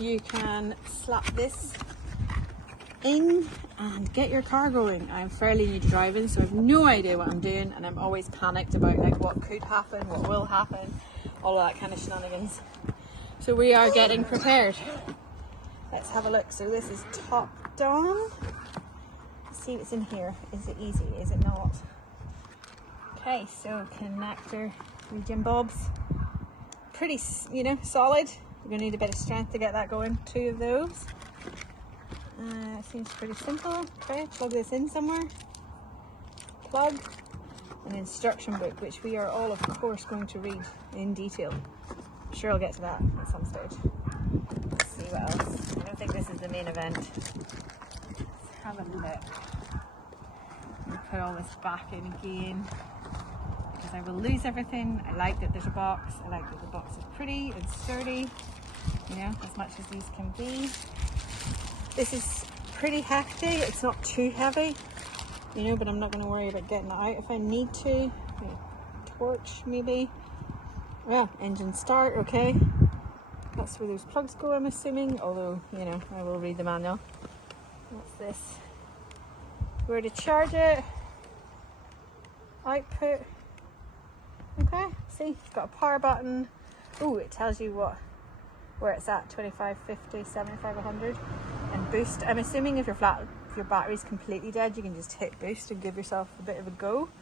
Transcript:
you can slap this in and get your car going. I'm fairly new to driving, so I have no idea what I'm doing, and I'm always panicked about like what could happen, what will happen, all of that kind of shenanigans. So we are getting prepared. Let's have a look. So this is Topdon. Let's see what's in here. Is it easy? Is it not? Okay, so connector, region bobs. Pretty, you know, solid. You're gonna need a bit of strength to get that going. 2 of those. Seems pretty simple. Okay, plug this in somewhere. Plug. An instruction book, which we are all, of course, going to read in detail. I'm sure I'll get to that at some stage. Let's see what else. I don't think this is the main event. Let's have a look. I'll put all this back in again, because I will lose everything. I like that there's a box. I like that the box is pretty and sturdy, you know, as much as these can be. This is pretty hefty. It's not too heavy, you know, but I'm not going to worry about getting it out if I need to. Torch, maybe. Well, engine start, okay. That's where those plugs go, I'm assuming, although, you know, I will read the manual. What's this? Where to charge it. Output. Okay, see, it's got a power button. Oh, it tells you where it's at, 25, 50, 75, 100. And boost. I'm assuming if your battery's completely dead, you can just hit boost and give yourself a bit of a go.